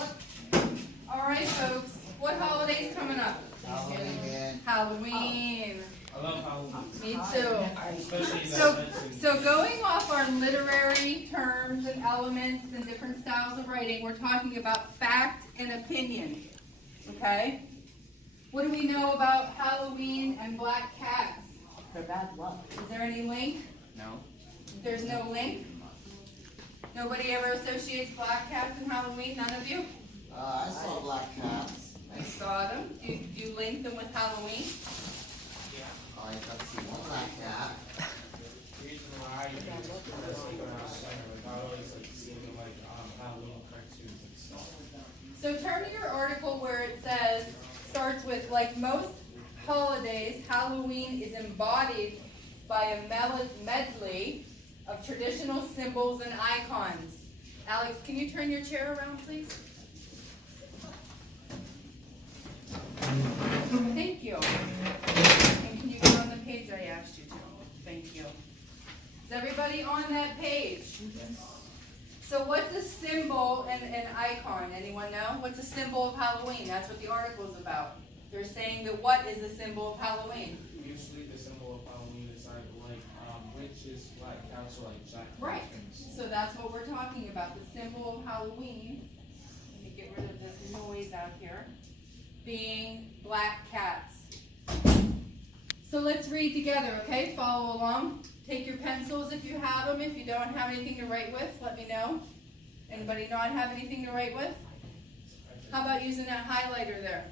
All right, folks. What holiday's coming up? Halloween. I love Halloween. Me too. Especially So going off our literary terms and elements and different styles of writing, we're talking about fact and opinion. Okay? What do we know about Halloween and black cats? For bad luck. Is there any link? No. There's no link? Nobody ever associates black cats and Halloween? None of you? I saw black cats. I saw them. Do you link them with Halloween? I got to see one black cat. The reason why I do this is because I always like seeing like Halloween cartoons and stuff. So turn to your article where it says, starts with, like most holidays, Halloween is embodied by a medley of traditional symbols and icons. Alex, can you turn your chair around, please? Thank you. And can you go on the page I asked you to? Thank you. Is everybody on that page? So what's a symbol and an icon? Anyone know? What's a symbol of Halloween? That's what the article is about. They're saying that what is the symbol of Halloween? Usually the symbol of Halloween is either like witches, black cats, or like jack Right. lanterns. So that's what we're talking about. The symbol of Halloween. Let me get rid of this noise out here. Being black cats. So let's read together, okay? Follow along. Take your pencils if you have them. If you don't have anything to write with, let me know. Anybody not have anything to write with? How about using that highlighter there?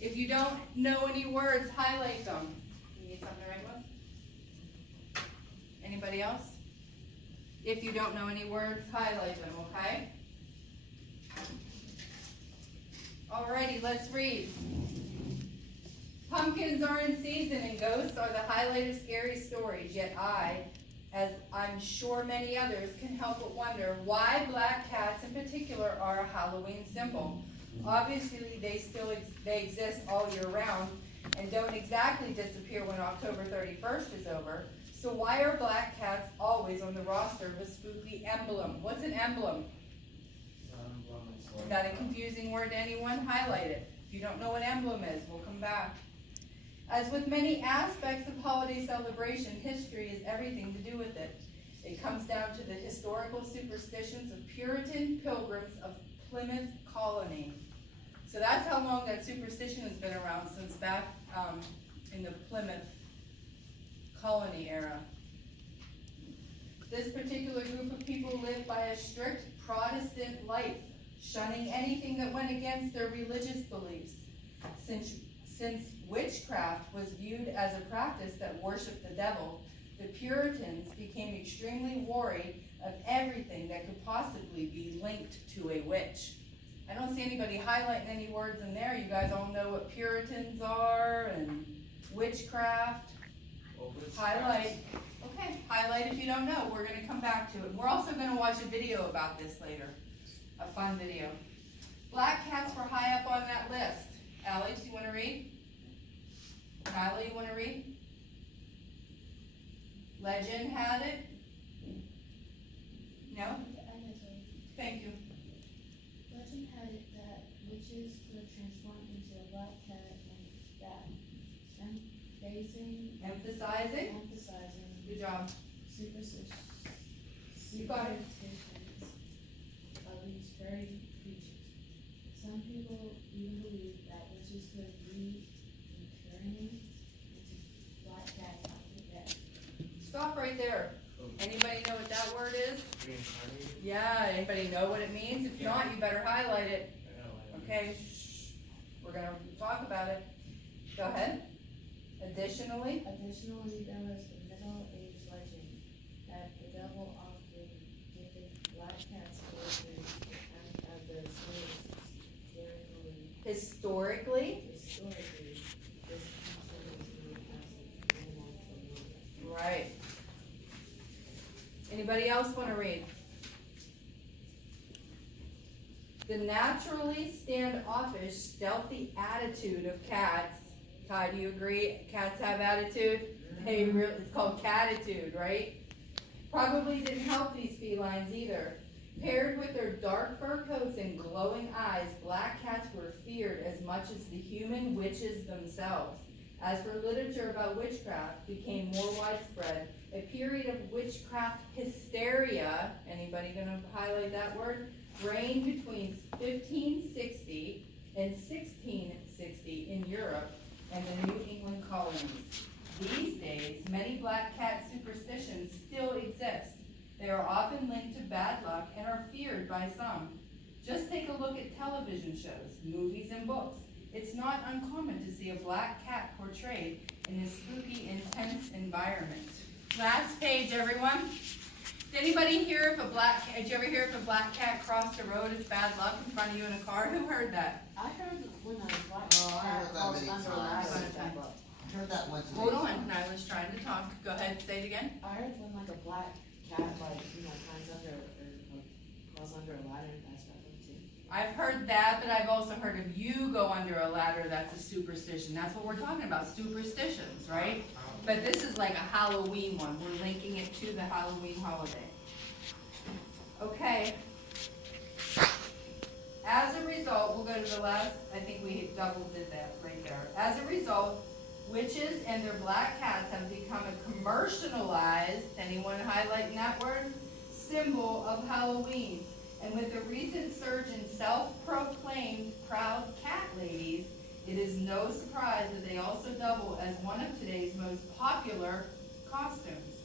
If you don't know any words, highlight them. You need something to write with? Anybody else? If you don't know any words, highlight them, okay? Alrighty, let's read. Pumpkins are in season and ghosts are the highlight of scary stories, yet I, as I'm sure many others, can help but wonder why black cats in particular are a Halloween symbol. Obviously, they exist all year round and don't exactly disappear when October 31st is over. So why are black cats always on the roster of a spooky emblem? What's an emblem? Is that a confusing word to anyone? Highlight it. If you don't know what emblem is, we'll come back. As with many aspects of holiday celebration, history has everything to do with it. It comes down to the historical superstitions of Puritan pilgrims of Plymouth Colony. So that's how long that superstition has been around, since back in the Plymouth Colony era. This particular group of people lived by a strict Protestant life, shunning anything that went against their religious beliefs. Since witchcraft was viewed as a practice that worshipped the devil, the Puritans became extremely wary of everything that could possibly be linked to a witch. I don't see anybody highlighting any words in there. You guys all know what Puritans are and witchcraft. Highlight. Okay, highlight if you don't know. We're going to come back to it. We're also going to watch a video about this later. A fun video. Black cats were high up on that list. Alex, you want to read? Kyla, you want to read? Legend had it? No? Thank you. Legend had it that witches could transform into a black cat and that Emphasizing. Good job. superstitions You got it. of these furry creatures. Some people even believe that witches could reincarnate into black cats after death. Stop right there. Anybody know what that word is? Yeah, anybody know what it means? If not, you better highlight it. Okay, we're going to talk about it. Go ahead. Additionally, There was a Middle Age legend that the devil often gifted black cats poetry and as the historically, this creature is known as the Woman. right. Anybody else want to read? The naturally standoffish, stealthy attitude of cats. Ty, do you agree? Cats have attitude? It's called catitude, right? Probably didn't help these felines either. Paired with their dark fur coats and glowing eyes, black cats were feared as much as the human witches themselves. As for literature about witchcraft became more widespread, a period of witchcraft hysteria, anybody gonna highlight that word, reigned between 1560 and 1660 in Europe and the New England colonies. These days, many black cat superstitions still exist. They are often linked to bad luck and are feared by some. Just take a look at television shows, movies, and books. It's not uncommon to see a black cat portrayed in a spooky, intense environment. Last page, everyone. Did anybody hear did you ever hear if a black cat crossed the road, it's bad luck in front of you in a car? Who heard that? I heard when a black Oh, I cat heard that falls many under a times. ladder. I heard that once. Hold on, I was trying to talk. Go ahead, say it again. I heard when like a black cat climbs under or crawls under a ladder, that's what happened too. I've heard that, but I've also heard if you go under a ladder, that's a superstition. That's what we're talking about, superstitions, right? But this is like a Halloween one. We're linking it to the Halloween holiday. Okay. As a result, we'll go to the last, I think we double did that right there. As a result, witches and their black cats have become a commercialized, anyone highlighting that word? Symbol of Halloween. And with the recent surge in self-proclaimed proud cat ladies, it is no surprise that they also double as one of today's most popular costumes.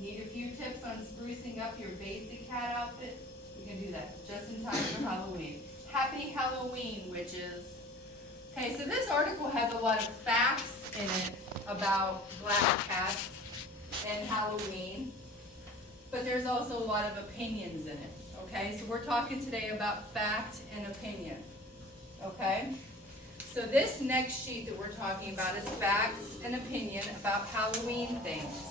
Need a few tips on sprucing up your basic cat outfit? We can do that just in time for Halloween. Happy Halloween, witches. Okay, so this article has a lot of facts in it about black cats and Halloween, but there's also a lot of opinions in it, okay? So we're talking today about fact and opinion, okay? So this next sheet that we're talking about is facts and opinion about Halloween things.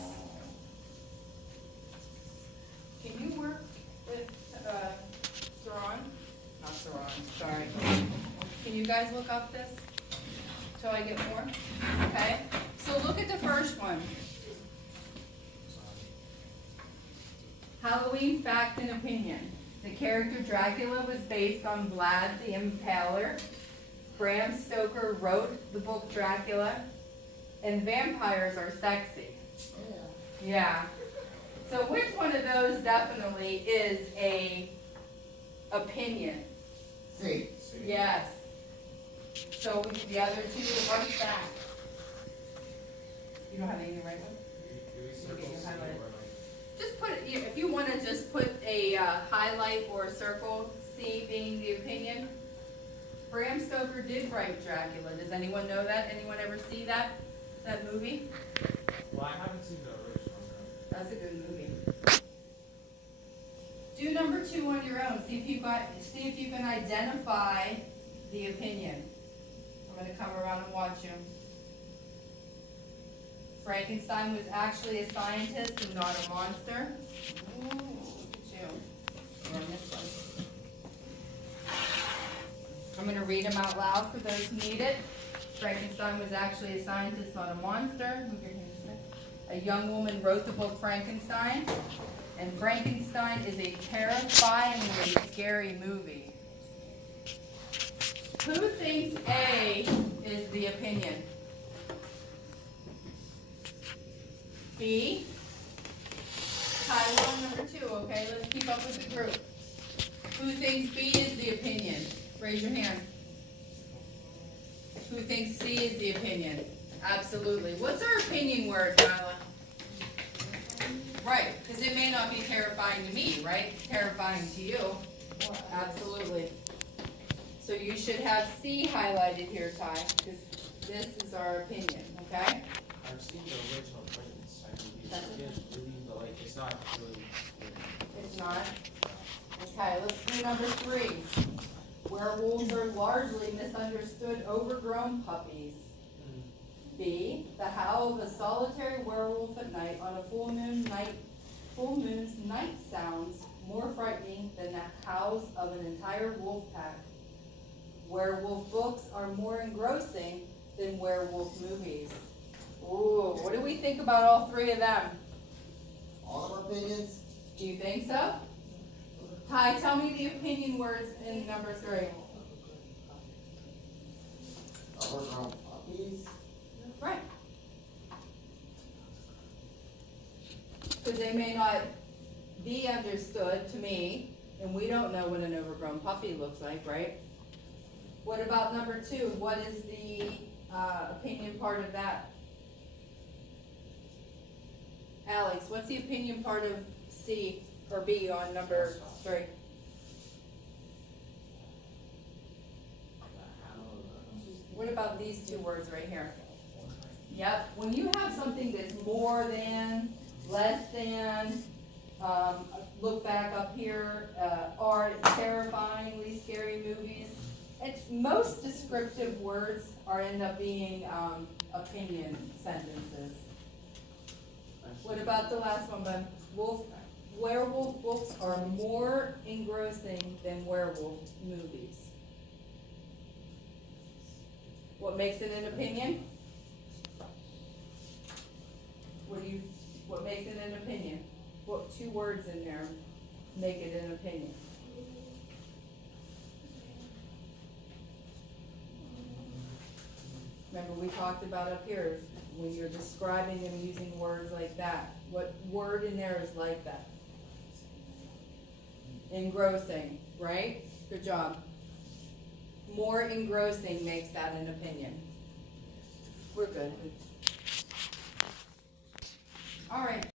Can you work with Saran? Not Saran, sorry. Can you guys look up this till I get more? Okay, so look at the first one. Halloween fact and opinion. The character Dracula was based on Vlad the Impaler. Bram Stoker wrote the book Dracula, and vampires are sexy. Yeah. So which one of those definitely is a opinion? See, Yes. So the other two are facts. You don't have anything to write with? Just put it, if you want to just put a highlight or a circle, C being the opinion. Bram Stoker did write Dracula. Does anyone know that? Anyone ever see that movie? Well, I haven't seen the original. That's a good movie. Do number 2 on your own. See if you can identify the opinion. I'm going to come around and watch you. Frankenstein was actually a scientist and not a monster. Ooh, look at you. You're on this one. I'm going to read them out loud for those who need it. Frankenstein was actually a scientist, not a monster. Move your hands there. A young woman wrote the book Frankenstein, and Frankenstein is a terrifyingly scary movie. Who thinks A is the opinion? B? Tyler on number 2, okay? Let's keep up with the group. Who thinks B is the opinion? Raise your hand. Who thinks C is the opinion? Absolutely. What's our opinion word, Nyla? Right, because it may not be terrifying to me, right? It's terrifying to you. Absolutely. So you should have C highlighted here, Ty, because this is our opinion, okay? I've seen the original Frankenstein movie. That's It's really, like, it's not really scary. It's not? Okay, let's do number 3. Werewolves are largely misunderstood, overgrown puppies. B, the howl of a solitary werewolf at night on a full moon's night sounds more frightening than the howls of an entire wolf pack. Werewolf books are more engrossing than werewolf movies. Ooh, what do we think about all 3 of them? all of our opinions? Do you think so? Ty, tell me the opinion words in number 3. Overgrown puppies? Right. Cause they may not be understood to me, and we don't know what an overgrown puppy looks like, right? What about number 2? What is the, opinion part of that? Alex, what's the opinion part of C or B on number 3? What about these 2 words right here? Yep, when you have something that's more than, less than, look back up here, are terrifyingly scary movies. It's most descriptive words are end up being, opinion sentences. What about the last one, Ben? Werewolf books are more engrossing than werewolf movies. What makes it an opinion? What makes it an opinion? What 2 words in there make it an opinion? Remember we talked about up here, when you're describing them using words like that, what word in there is like that? Engrossing, right? Good job. More engrossing makes that an opinion. We're good. All right.